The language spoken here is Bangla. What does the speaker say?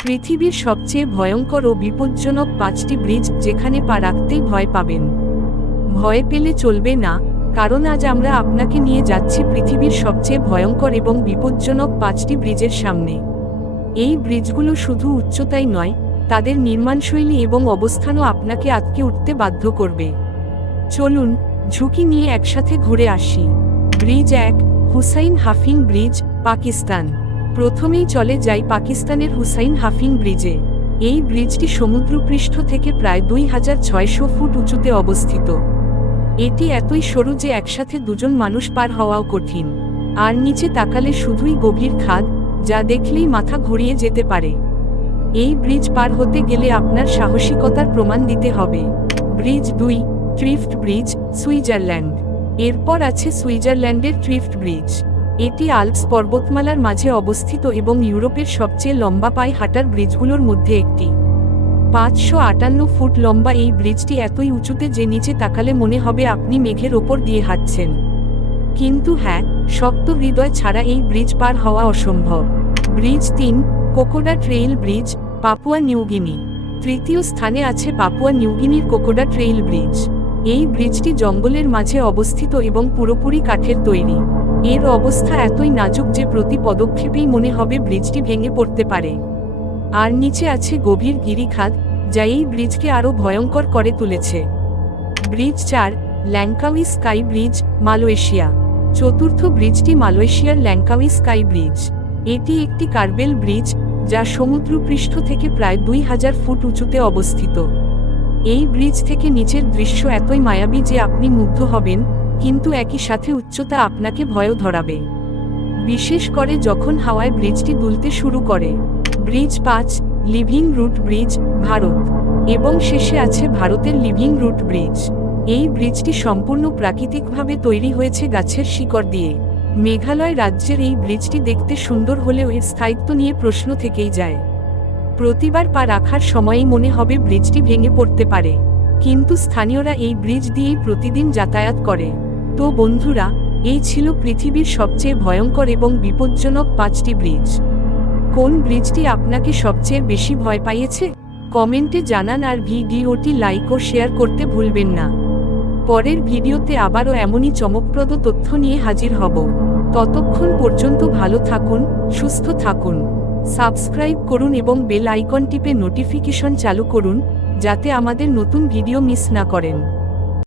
পৃথিবীর সবচেয়ে ভয়ঙ্কর ও বিপজ্জনক 5টি ব্রিজ যেখানে পা রাখতেই ভয় পাবেন। ভয় পেলে চলবে না, কারণ আজ আমরা আপনাকে নিয়ে যাচ্ছি পৃথিবীর সবচেয়ে ভয়ঙ্কর এবং বিপজ্জনক 5টি ব্রিজের সামনে। এই ব্রিজগুলো শুধু উচ্চতাই নয়, তাদের নির্মাণশৈলী এবং অবস্থানও আপনাকে আঁতকে উঠতে বাধ্য করবে। চলুন ঝুঁকি নিয়ে একসাথে ঘুরে আসি। ব্রিজ 1, হুসাইন হাফিং ব্রিজ, পাকিস্তান। প্রথমেই চলে যাই পাকিস্তানের হুসাইন হাফিং ব্রিজে। এই ব্রিজটি সমুদ্রপৃষ্ঠ থেকে প্রায় 2600 ফুট উঁচুতে অবস্থিত। এটি এতই সরু যে একসাথে দুজন মানুষ পার হওয়াও কঠিন, আর নিচে তাকালে শুধুই গভীর খাদ, যা দেখলেই মাথা ঘুরিয়ে যেতে পারে। এই ব্রিজ পার হতে গেলে আপনার সাহসিকতার প্রমাণ দিতে হবে। Bridge 2, Trift bridge, Switzerland. এরপর আছে সুইজারল্যান্ডের ট্রিফট ব্রিজ। এটি আল্পস পর্বতমালার মাঝে অবস্থিত এবং ইউরোপের সবচেয়ে লম্বা পায়ে হাঁটার ব্রিজগুলোর মধ্যে একটি। 558 ফুট লম্বা এই ব্রিজটি এতই উঁচুতে যে নিচে তাকালে মনে হবে আপনি মেঘের ওপর দিয়ে হাঁটছেন। কিন্তু হ্যাঁ, শক্ত হৃদয় ছাড়া এই ব্রিজ পার হওয়া অসম্ভব। Bridge 3, Kokoda trail bridge, Papua New Guinea. তৃতীয় স্থানে আছে পাপুয়া নিউগিনির কোকোডা ট্রেইল ব্রিজ। এই ব্রিজটি জঙ্গলের মাঝে অবস্থিত এবং পুরোপুরি কাঠের তৈরি। এর অবস্থা এতই নাজুক যে প্রতি পদক্ষেপেই মনে হবে ব্রিজটি ভেঙে পড়তে পারে। আর নিচে আছে গভীর গিরিখাদ, যা এই ব্রিজকে আরও ভয়ঙ্কর করে তুলেছে। Bridge 4, Langkawi sky bridge, Malaysia. চতুর্থ ব্রিজটি মালয়েশিয়ার ল্যাঙ্কাউই স্কাই ব্রিজ। এটি একটি কার্বেল ব্রিজ, যা সমুদ্রপৃষ্ঠ থেকে প্রায় 2000 ফুট উঁচুতে অবস্থিত। এই ব্রিজ থেকে নিচের দৃশ্য এতই মায়াবী যে আপনি মুগ্ধ হবেন, কিন্তু একই সাথে উচ্চতা আপনাকে ভয়ও ধরাবে, বিশেষ করে যখন হাওয়ায় ব্রিজটি দুলতে শুরু করে। Bridge 5, living root bridge, Bharat. এবং শেষে আছে ভারতের লিভিং রুট ব্রিজ। এই ব্রিজটি সম্পূর্ণ প্রাকৃতিকভাবে তৈরি হয়েছে গাছের শিকড় দিয়ে। মেঘালয় রাজ্যের এই ব্রিজটি দেখতে সুন্দর হলেও এর স্থায়িত্ব নিয়ে প্রশ্ন থেকেই যায়। প্রতিবার পা রাখার সময়ই মনে হবে ব্রিজটি ভেঙে পড়তে পারে, কিন্তু স্থানীয়রা এই ব্রিজ দিয়েই প্রতিদিন যাতায়াত করে। তো বন্ধুরা, এই ছিল পৃথিবীর সবচেয়ে ভয়ঙ্কর এবং বিপজ্জনক 5টি ব্রিজ। কোন ব্রিজটি আপনাকে সবচেয়ে বেশি ভয় পাইয়েছে কমেন্টে জানান, আর ভিডিওটি লাইক ও শেয়ার করতে ভুলবেন না। পরের ভিডিওতে আবারও এমনই চমকপ্রদ তথ্য নিয়ে হাজির হব। ততক্ষণ পর্যন্ত ভালো থাকুন, সুস্থ থাকুন। সাবস্ক্রাইব করুন এবং বেল আইকন টিপে নোটিফিকেশন চালু করুন, যাতে আমাদের নতুন ভিডিও মিস না করেন।